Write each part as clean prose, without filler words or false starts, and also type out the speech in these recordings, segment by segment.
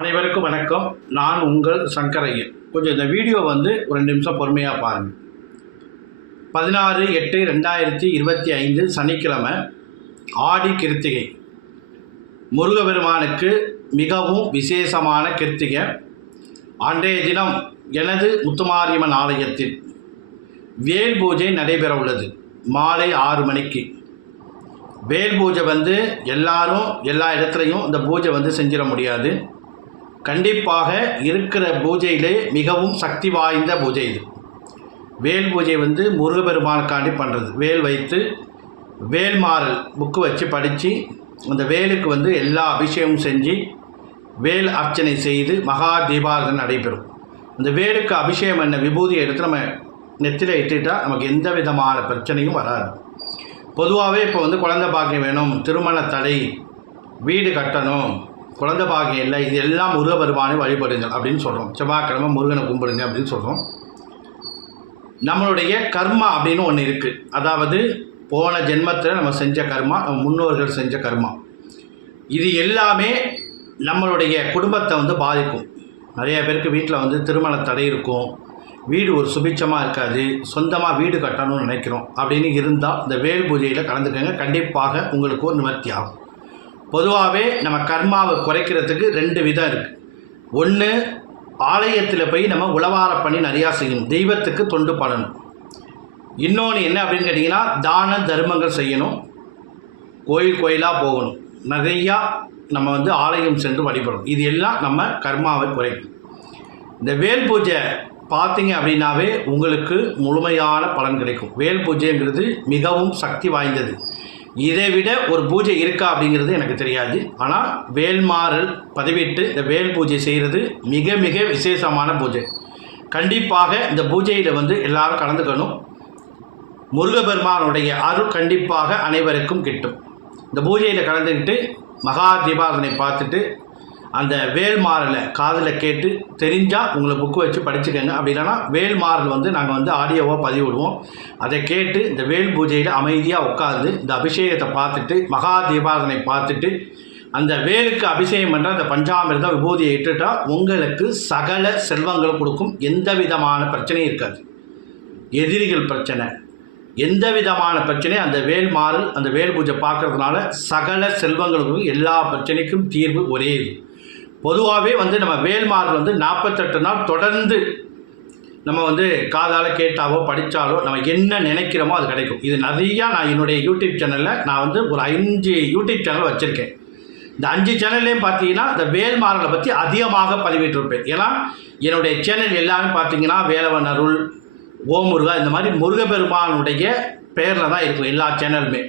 அனைவருக்கும் வணக்கம். நான் உங்கள் சங்கரையன். கொஞ்சம் இந்த வீடியோ ஒரு 2 நிமிஷம் பொறுமையாக பாருங்கள். 16/8/2025 சனிக்கிழமை, ஆடி கிருத்திகை. முருகபெருமானுக்கு மிகவும் விசேஷமான கிருத்திகை. அன்றைய தினம் எனது முத்துமாரியம்மன் ஆலயத்தில் வேல் பூஜை நடைபெற உள்ளது. மாலை 6 மணிக்கு வேல் பூஜை எல்லாரும் எல்லா இடத்துலையும் இந்த பூஜை செஞ்சிட முடியாது. கண்டிப்பாக இருக்கிற பூஜையிலே மிகவும் சக்தி வாய்ந்த பூஜை இது. வேல் பூஜை முருகபெருமானுக்காண்டி பண்ணுறது. வேல் வைத்து வேல்மாறல் புக்கு வச்சு படித்து அந்த வேலுக்கு எல்லா அபிஷேகமும் செஞ்சு வேல் அர்ச்சனை செய்து மகா தீபாராதனை நடைபெறும். அந்த வேலுக்கு அபிஷேகம் என்ன விபூதியை எடுத்து நம்ம நெத்தியில் இட்டுட்டால் நமக்கு எந்த விதமான பிரச்சனையும் வராது. பொதுவாகவே இப்போ குழந்தை பாக்கியம் வேணும், திருமண தடை, வீடு கட்டணும், குழந்தை பாக்கியம் இல்லை, இது எல்லாம் முருகபெருமானை வழிபடுங்க அப்படின்னு சொல்கிறோம். செவ்வாய்க்கிழமை முருகனை கும்பிடுங்க அப்படின்னு சொல்கிறோம். நம்மளுடைய கர்மா அப்படின்னு ஒன்று இருக்குது. அதாவது போன ஜென்மத்தில் நம்ம செஞ்ச கர்மா, நம்ம முன்னோர்கள் செஞ்ச கர்மா, இது எல்லாமே நம்மளுடைய குடும்பத்தை பாதிக்கும். நிறைய பேருக்கு வீட்டில் திருமண தடை இருக்கும், வீடு ஒரு சுபிட்சமாக இருக்காது, சொந்தமாக வீடு கட்டணும்னு நினைக்கிறோம் அப்படின்னு இருந்தால் இந்த வேல் பூஜையில் கலந்துக்கங்க. கண்டிப்பாக உங்களுக்கு ஒரு நிவர்த்தி ஆகும். பொதுவாகவே நம்ம கர்மாவை குறைக்கிறதுக்கு 2 விதம் இருக்குது. ஒன்று, ஆலயத்தில் போய் நம்ம உழவார பண்ணி நிறையா செய்யணும், தெய்வத்துக்கு தொண்டு பண்ணணும். இன்னொன்று என்ன அப்படின்னு கேட்டிங்கன்னா, தான தர்மங்கள் செய்யணும், கோயிலாக போகணும், நிறையா நம்ம ஆலயம் சென்று வழிபடணும். இது எல்லாம் நம்ம கர்மாவை குறைக்கும். இந்த வேல் பூஜை பார்த்தீங்க அப்படின்னாவே உங்களுக்கு முழுமையான பலன் கிடைக்கும். வேல் பூஜைங்கிறது மிகவும் சக்தி வாய்ந்தது. இதை விட ஒரு பூஜை இருக்கா அப்படிங்கிறது எனக்கு தெரியாது. ஆனால் வேல்மாறல் பதிவிட்டு இந்த வேல் பூஜை செய்கிறது மிக மிக விசேஷமான பூஜை. கண்டிப்பாக இந்த பூஜையில் எல்லாரும் கலந்துக்கணும். முருகபெருமானுடைய அருள் கண்டிப்பாக அனைவருக்கும் கிட்டும். இந்த பூஜையில் கலந்துக்கிட்டு மகா தீபாராதனை பார்த்துட்டு அந்த வேல்மாறலை காதில் கேட்டு தெரிஞ்சால் உங்களை புக்கு வச்சு படிச்சுக்கோங்க. அப்படி இல்லைனா வேல்மாறல் நாங்கள் ஆடியோவாக பதிவிடுவோம். அதை கேட்டு இந்த வேல் பூஜையில் அமைதியாக உட்காந்து இந்த அபிஷேகத்தை பார்த்துட்டு மகா தீபாராதனை பார்த்துட்டு அந்த வேலுக்கு அபிஷேகம் பண்ணுற அந்த பஞ்சாமிர்தம் விபூதியை இட்டுட்டால் உங்களுக்கு சகல செல்வங்களும் கொடுக்கும். எந்த விதமான பிரச்சனையும் இருக்காது. எதிரிகள் பிரச்சனை, எந்த விதமான பிரச்சனையும் அந்த வேல்மாறல் அந்த வேல் பூஜை பார்க்கறதுனால சகல செல்வங்களுக்கும் எல்லா பிரச்சனைக்கும் தீர்வு ஒரே இது. பொதுவாகவே நம்ம வேல்மாறல் 48 நாள் தொடர்ந்து நம்ம காதால் கேட்டாவோ படித்தாலோ நம்ம என்ன நினைக்கிறோமோ அது கிடைக்கும். இது நிறையா நான் என்னுடைய யூடியூப் சேனலில் நான் ஒரு 5 யூடியூப் சேனல் வச்சுருக்கேன். இந்த 5 சேனல்லையும் பார்த்தீங்கன்னா இந்த வேல்மாறலை பற்றி அதிகமாக பதிவிட்டிருப்பேன். ஏன்னா என்னுடைய சேனல் எல்லாமே பார்த்தீங்கன்னா வேலவன் அருள், ஓமுருகா, இந்த மாதிரி முருகபெருமானுடைய பெயரில் தான் இருக்கும் எல்லா சேனலுமே.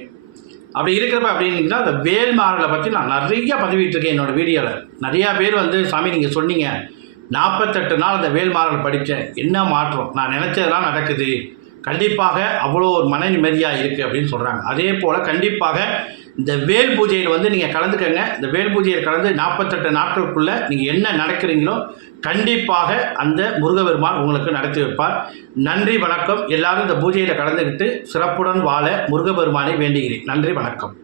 அப்படி இருக்கிறப்ப அப்படின்னா இந்த வேல்மாறலை பற்றி நான் நிறைய பதிவிட்டிருக்கேன் என்னோடய வீடியோவில். நிறையா பேர் சாமி நீங்கள் சொன்னீங்க 48 நாள் அந்த வேல்மாறல் படித்தேன், என்ன மாற்றம், நான் நினச்சதெல்லாம் நடக்குது, கண்டிப்பாக அவ்வளோ ஒரு மன நிம்மதியாக இருக்குது அப்படின்னு சொல்கிறாங்க. அதே போல் கண்டிப்பாக இந்த வேல் பூஜையில் நீங்கள் கலந்துக்கங்க. இந்த வேல் பூஜையில் கலந்து 48 நாட்களுக்குள்ளே நீங்கள் என்ன நடக்கிறீங்களோ கண்டிப்பாக அந்த முருகபெருமான் உங்களுக்கு நடத்தி வைப்பார். நன்றி, வணக்கம். எல்லாரும் இந்த பூஜையில் கலந்துக்கிட்டு சிறப்புடன் வாழ முருகபெருமானை வேண்டுகிறேன். நன்றி, வணக்கம்.